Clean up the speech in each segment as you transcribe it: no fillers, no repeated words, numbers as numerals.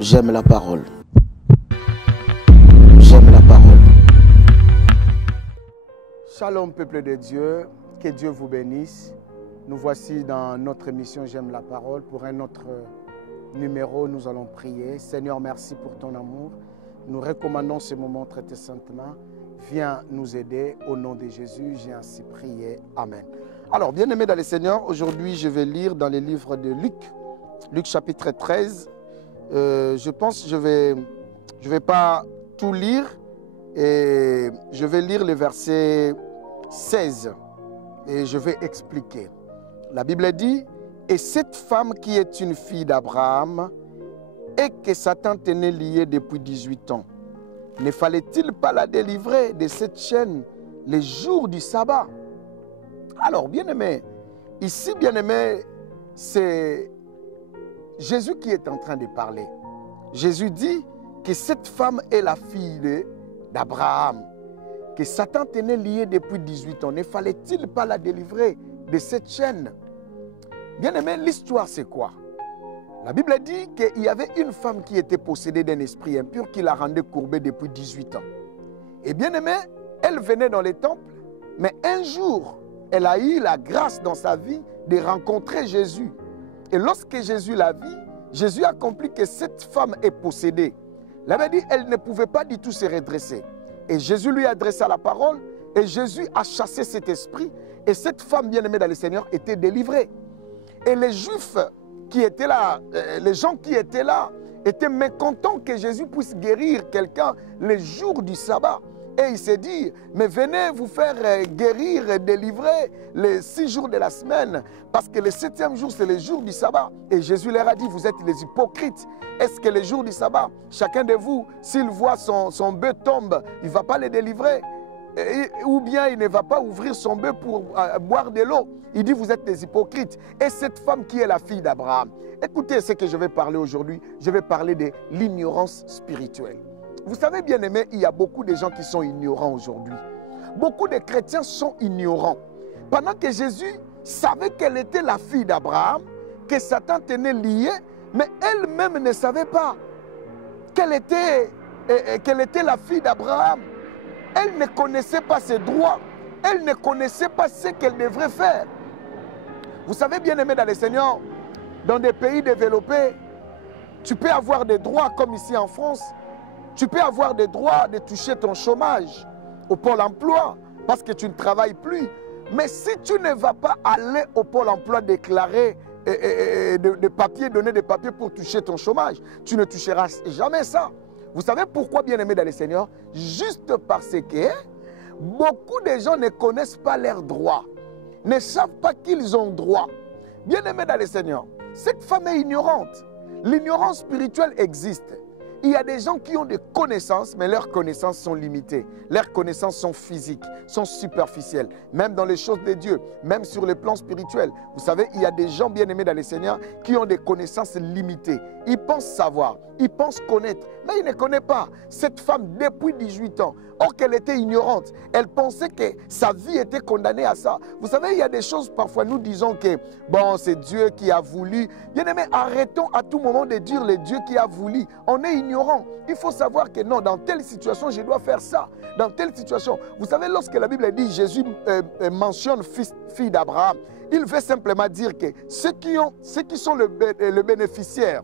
J'aime la parole. J'aime la parole. Shalom peuple de Dieu, que Dieu vous bénisse. Nous voici dans notre émission J'aime la parole. Pour un autre numéro, nous allons prier. Seigneur, merci pour ton amour. Nous recommandons ce moment traité saintement. Viens nous aider au nom de Jésus. J'ai ainsi prié. Amen. Alors, bien-aimés dans le Seigneur, aujourd'hui je vais lire dans les livres de Luc. Luc chapitre 13. Je pense que je vais pas tout lire. Et je vais lire le verset 16 et je vais expliquer. La Bible dit, et cette femme qui est une fille d'Abraham et que Satan tenait liée depuis 18 ans, ne fallait-il pas la délivrer de cette chaîne les jours du sabbat? Alors, bien-aimé, ici, bien-aimé, c'est Jésus qui est en train de parler. Jésus dit que cette femme est la fille d'Abraham, que Satan tenait liée depuis 18 ans. Ne fallait-il pas la délivrer de cette chaîne? Bien-aimé, l'histoire c'est quoi? La Bible dit qu'il y avait une femme qui était possédée d'un esprit impur qui la rendait courbée depuis 18 ans. Et bien-aimé, elle venait dans les temples, mais un jour, elle a eu la grâce dans sa vie de rencontrer Jésus. Et lorsque Jésus l'a vit, Jésus a compris que cette femme est possédée. Il avait dit qu'elle ne pouvait pas du tout se redresser. Et Jésus lui adressa la parole et Jésus a chassé cet esprit. Et cette femme bien-aimée dans le Seigneur était délivrée. Et les Juifs qui étaient là, les gens qui étaient là, étaient mécontents que Jésus puisse guérir quelqu'un les jours du sabbat. Et il s'est dit, mais venez vous faire guérir et délivrer les 6 jours de la semaine, parce que le 7e jour, c'est le jour du sabbat. Et Jésus leur a dit, vous êtes les hypocrites. Est-ce que le jour du sabbat, chacun de vous, s'il voit son bœuf tombe, il ne va pas le délivrer? Ou bien il ne va pas ouvrir son bœuf pour boire de l'eau? Il dit, vous êtes des hypocrites. Et cette femme qui est la fille d'Abraham, écoutez ce que je vais parler aujourd'hui. Je vais parler de l'ignorance spirituelle. Vous savez, bien aimé, il y a beaucoup de gens qui sont ignorants aujourd'hui. Beaucoup de chrétiens sont ignorants. Pendant que Jésus savait qu'elle était la fille d'Abraham, que Satan tenait liée, mais elle-même ne savait pas qu'elle était la fille d'Abraham. Elle ne connaissait pas ses droits. Elle ne connaissait pas ce qu'elle devrait faire. Vous savez, bien aimé dans le Seigneur, dans des pays développés, tu peux avoir des droits comme ici en France. Tu peux avoir des droits de toucher ton chômage au Pôle emploi parce que tu ne travailles plus. Mais si tu ne vas pas aller au Pôle emploi déclarer des papiers, donner des papiers pour toucher ton chômage, tu ne toucheras jamais ça. Vous savez pourquoi, bien aimé dans le Seigneur? Juste parce que beaucoup de gens ne connaissent pas leurs droits, ne savent pas qu'ils ont droit. Bien aimé dans le Seigneur, cette femme est ignorante. L'ignorance spirituelle existe. Il y a des gens qui ont des connaissances, mais leurs connaissances sont limitées. Leurs connaissances sont physiques, sont superficielles. Même dans les choses de Dieu, même sur le plan spirituel. Vous savez, il y a des gens bien-aimés dans le Seigneur qui ont des connaissances limitées. Ils pensent savoir, ils pensent connaître, mais ils ne connaissent pas. Cette femme, depuis 18 ans, or qu'elle était ignorante, elle pensait que sa vie était condamnée à ça. Vous savez, il y a des choses, parfois nous disons que, bon, c'est Dieu qui a voulu. Bien-aimés, arrêtons à tout moment de dire le Dieu qui a voulu. On est ignorant. Il faut savoir que non, dans telle situation, je dois faire ça. Dans telle situation. Vous savez, lorsque la Bible dit, Jésus mentionne fille d'Abraham, il veut simplement dire que ceux qui sont le bénéficiaire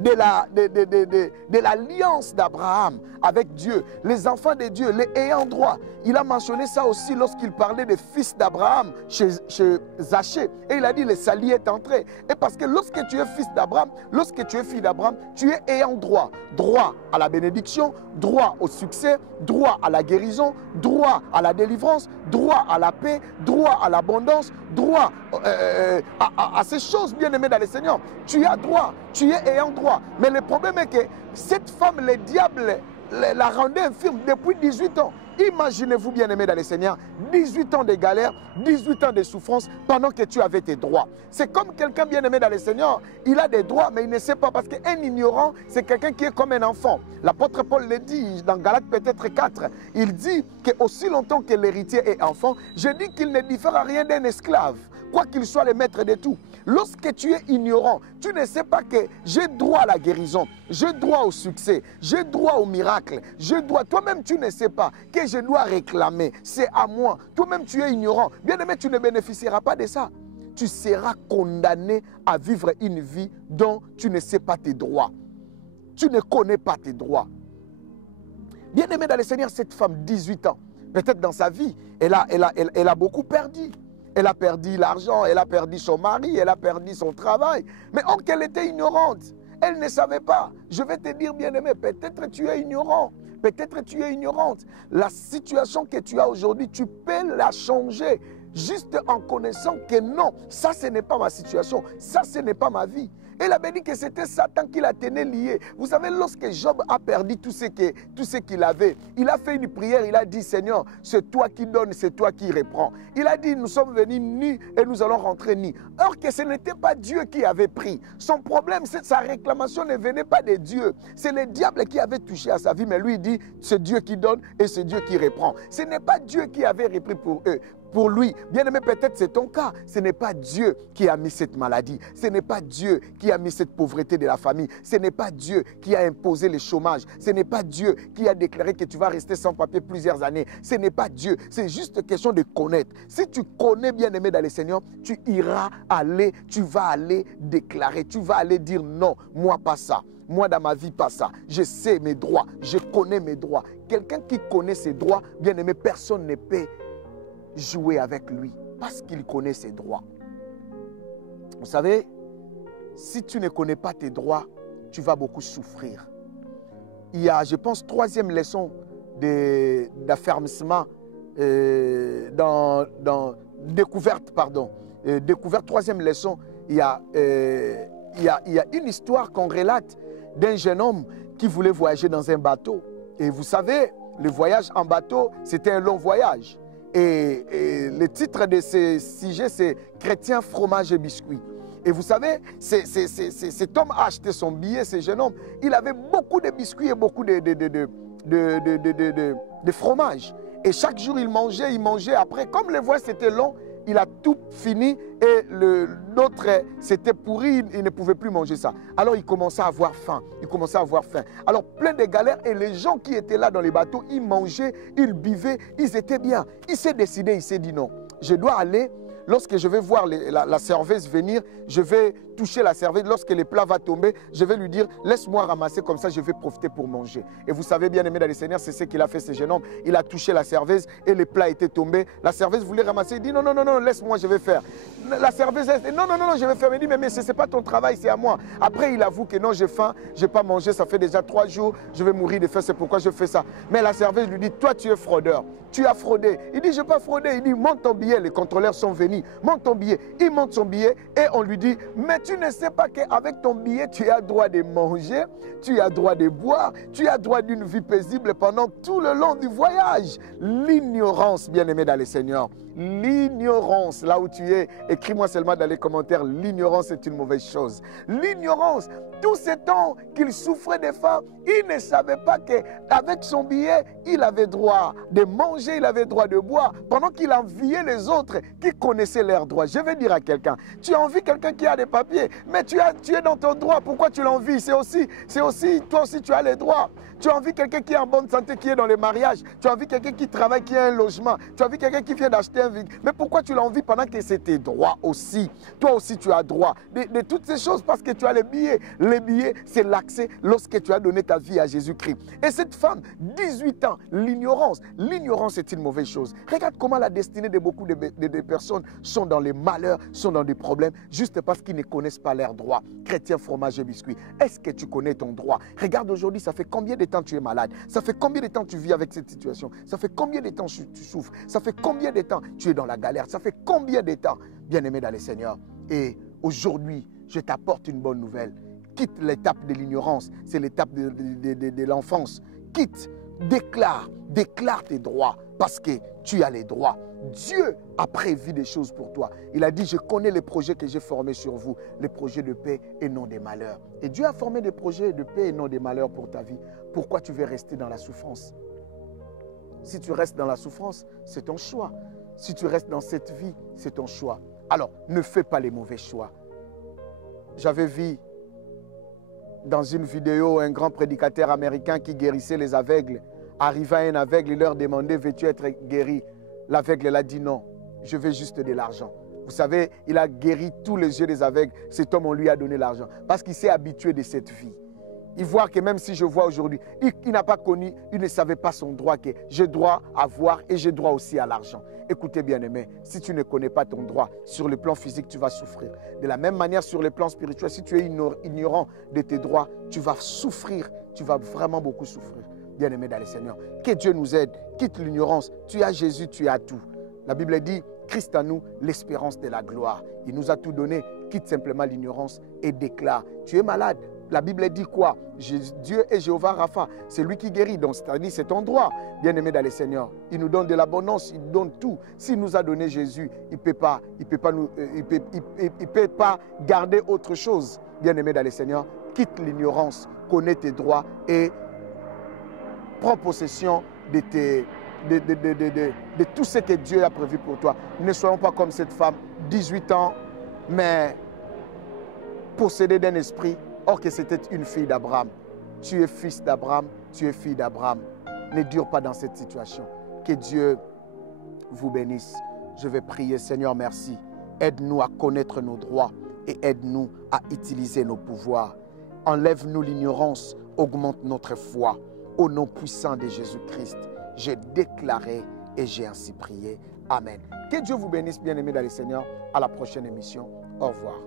de l'alliance d'Abraham avec Dieu, les enfants de Dieu, les ayants droit. Il a mentionné ça aussi lorsqu'il parlait des fils d'Abraham chez Zachée. Et il a dit, le salut est entré. Et parce que lorsque tu es fils d'Abraham, lorsque tu es fille d'Abraham, tu es ayant droit. Droit à la bénédiction, droit au succès, droit à la guérison, droit à la délivrance, droit à la paix, droit à l'abondance, droit à ces choses bien aimées dans le Seigneur. Tu as droit, tu es ayant droit. Mais le problème est que cette femme, le diable la rendait infirme depuis 18 ans. Imaginez-vous bien aimé dans le Seigneur, 18 ans de galère, 18 ans de souffrance pendant que tu avais tes droits. C'est comme quelqu'un bien aimé dans le Seigneur, il a des droits mais il ne sait pas parce qu'un ignorant, c'est quelqu'un qui est comme un enfant. L'apôtre Paul le dit dans Galates peut-être 4, il dit que aussi longtemps que l'héritier est enfant, je dis qu'il ne diffère à rien d'un esclave. quoi qu'il soit le maître de tout. Lorsque tu es ignorant, tu ne sais pas que j'ai droit à la guérison, j'ai droit au succès, j'ai droit au miracle, j'ai droit. Toi-même, tu ne sais pas que je dois réclamer. C'est à moi. Toi-même, tu es ignorant. Bien-aimé, tu ne bénéficieras pas de ça. Tu seras condamné à vivre une vie dont tu ne sais pas tes droits. Tu ne connais pas tes droits. Bien-aimé dans le Seigneur, cette femme, 18 ans, peut-être dans sa vie, elle a beaucoup perdu. Elle a perdu l'argent, elle a perdu son mari, elle a perdu son travail. Mais or qu'elle était ignorante, elle ne savait pas. Je vais te dire, bien-aimé, peut-être tu es ignorant. Peut-être tu es ignorante. La situation que tu as aujourd'hui, tu peux la changer juste en connaissant que non, ça ce n'est pas ma situation, ça ce n'est pas ma vie. Elle avait dit que c'était Satan qui la tenait liée. Vous savez, lorsque Job a perdu tout ce qu'il avait, il a fait une prière, il a dit, Seigneur, c'est toi qui donnes, c'est toi qui reprends. Il a dit, nous sommes venus nus et nous allons rentrer nus. Or que ce n'était pas Dieu qui avait pris. Son problème, c'est que sa réclamation ne venait pas de Dieu. C'est le diable qui avait touché à sa vie, mais lui il dit, c'est Dieu qui donne et c'est Dieu qui reprend. Ce n'est pas Dieu qui avait repris pour eux. Pour lui, bien aimé, peut-être c'est ton cas. Ce n'est pas Dieu qui a mis cette maladie. Ce n'est pas Dieu qui a mis cette pauvreté de la famille. Ce n'est pas Dieu qui a imposé le chômage. Ce n'est pas Dieu qui a déclaré que tu vas rester sans papier plusieurs années. Ce n'est pas Dieu. C'est juste question de connaître. Si tu connais, bien aimé dans le Seigneur, tu vas aller déclarer. Tu vas aller dire non, moi pas ça. Moi, dans ma vie, pas ça. Je sais mes droits. Je connais mes droits. Quelqu'un qui connaît ses droits, bien aimé, personne ne peut jouer avec lui parce qu'il connaît ses droits. Vous savez, si tu ne connais pas tes droits, tu vas beaucoup souffrir. Il y a, je pense, troisième leçon d'affermissement dans découverte, pardon. Découverte, troisième leçon, il y a une histoire qu'on relate d'un jeune homme qui voulait voyager dans un bateau. Et vous savez, le voyage en bateau, c'était un long voyage. Et le titre de ce sujet, c'est « Chrétien, fromage et biscuits ». Et vous savez, cet homme a acheté son billet, ce jeune homme. Il avait beaucoup de biscuits et beaucoup de fromage. Et chaque jour, il mangeait. Après, comme le voyage c'était long, il a tout fini et l'autre, c'était pourri, il ne pouvait plus manger ça. Alors il commençait à avoir faim. Alors plein de galères et les gens qui étaient là dans les bateaux, ils mangeaient, ils buvaient, ils étaient bien. Il s'est décidé, il s'est dit non, je dois aller. Lorsque je vais voir la serveuse venir, je vais toucher la serveuse. Lorsque le plat va tomber, je vais lui dire, laisse-moi ramasser, comme ça je vais profiter pour manger. Et vous savez, bien aimé dans le Seigneur, c'est ce qu'il a fait, ce jeune homme. Il a touché la serveuse et le plat était tombé. La serveuse voulait ramasser, il dit, non, laisse-moi, je vais faire. La serveuse, non, je vais faire. Il dit, mais ce n'est pas ton travail, c'est à moi. Après, il avoue que non, j'ai faim, je n'ai pas mangé, ça fait déjà 3 jours, je vais mourir de faim, c'est pourquoi je fais ça. Mais la serveuse lui dit, toi, tu es fraudeur. Tu as fraudé. Il dit, je n'ai pas fraudé. Il dit, monte ton billet. Les contrôleurs sont venus. Monte ton billet. Il monte son billet et on lui dit, mais tu ne sais pas qu'avec ton billet, tu as droit de manger, tu as droit de boire, tu as droit d'une vie paisible pendant tout le long du voyage. L'ignorance, bien-aimé dans le Seigneur. L'ignorance, là où tu es, écris-moi seulement dans les commentaires, l'ignorance est une mauvaise chose. L'ignorance, tout ce temps qu'il souffrait de faim, il ne savait pas qu'avec son billet, il avait droit de manger, il avait droit de boire, pendant qu'il enviait les autres qui connaissaient leurs droits. Je vais dire à quelqu'un, tu envies quelqu'un qui a des papiers, mais tu es dans ton droit, pourquoi tu l'envies? C'est aussi, toi aussi tu as les droits. Tu as envie quelqu'un qui est en bonne santé, qui est dans les mariages. Tu as envie quelqu'un qui travaille, qui a un logement. Tu as envie quelqu'un qui vient d'acheter un véhicule. Mais pourquoi tu l'envies pendant que c'est tes droits aussi? Toi aussi, tu as droit de toutes ces choses parce que tu as les billets. Les billets, c'est l'accès lorsque tu as donné ta vie à Jésus-Christ. Et cette femme, 18 ans, l'ignorance est une mauvaise chose. Regarde comment la destinée de beaucoup de personnes sont dans les malheurs, sont dans des problèmes, juste parce qu'ils ne connaissent pas leurs droits. Chrétien, fromage et biscuits. Est-ce que tu connais ton droit? Regarde aujourd'hui, ça fait combien de temps tu es malade? Ça fait combien de temps tu vis avec cette situation? Ça fait combien de temps tu souffres? Ça fait combien de temps tu es dans la galère? Ça fait combien de temps, bien-aimé dans le Seigneur? Et aujourd'hui, je t'apporte une bonne nouvelle. Quitte l'étape de l'ignorance, c'est l'étape de l'enfance. Quitte, déclare tes droits parce que tu as les droits. Dieu a prévu des choses pour toi. Il a dit, je connais les projets que j'ai formés sur vous, les projets de paix et non des malheurs. Et Dieu a formé des projets de paix et non des malheurs pour ta vie. Pourquoi tu veux rester dans la souffrance? Si tu restes dans la souffrance, c'est ton choix. Si tu restes dans cette vie, c'est ton choix. Alors, ne fais pas les mauvais choix. J'avais vu dans une vidéo un grand prédicateur américain qui guérissait les aveugles. Arriva un aveugle, il leur demandait, veux-tu être guéri? L'aveugle, elle a dit non, je veux juste de l'argent. Vous savez, il a guéri tous les yeux des aveugles. Cet homme, on lui a donné l'argent parce qu'il s'est habitué de cette vie. Il voit que même si je vois aujourd'hui, il n'a pas connu, il ne savait pas son droit, que j'ai droit à voir et j'ai droit aussi à l'argent. Écoutez bien aimé, si tu ne connais pas ton droit, sur le plan physique, tu vas souffrir. De la même manière, sur le plan spirituel, si tu es ignorant de tes droits, tu vas souffrir, tu vas vraiment beaucoup souffrir. Bien aimé dans le Seigneur, que Dieu nous aide, quitte l'ignorance, tu as Jésus, tu as tout. La Bible dit, Christ en nous, l'espérance de la gloire. Il nous a tout donné, quitte simplement l'ignorance et déclare, tu es malade. La Bible dit quoi? Dieu est Jéhovah Rapha, c'est lui qui guérit, donc c'est-à-dire c'est ton droit, bien-aimé dans le Seigneur. Il nous donne de l'abondance, il donne tout. S'il nous a donné Jésus, il ne peut pas garder autre chose, bien-aimé dans le Seigneur. Quitte l'ignorance, connais tes droits et prends possession de tout ce que Dieu a prévu pour toi. Ne soyons pas comme cette femme, 18 ans, mais possédée d'un esprit. Or que c'était une fille d'Abraham. Tu es fils d'Abraham, tu es fille d'Abraham. Ne dure pas dans cette situation. Que Dieu vous bénisse. Je vais prier, Seigneur, merci. Aide-nous à connaître nos droits et aide-nous à utiliser nos pouvoirs. Enlève-nous l'ignorance, augmente notre foi. Au nom puissant de Jésus-Christ, j'ai déclaré et j'ai ainsi prié. Amen. Que Dieu vous bénisse, bien-aimés dans le Seigneur. À la prochaine émission. Au revoir.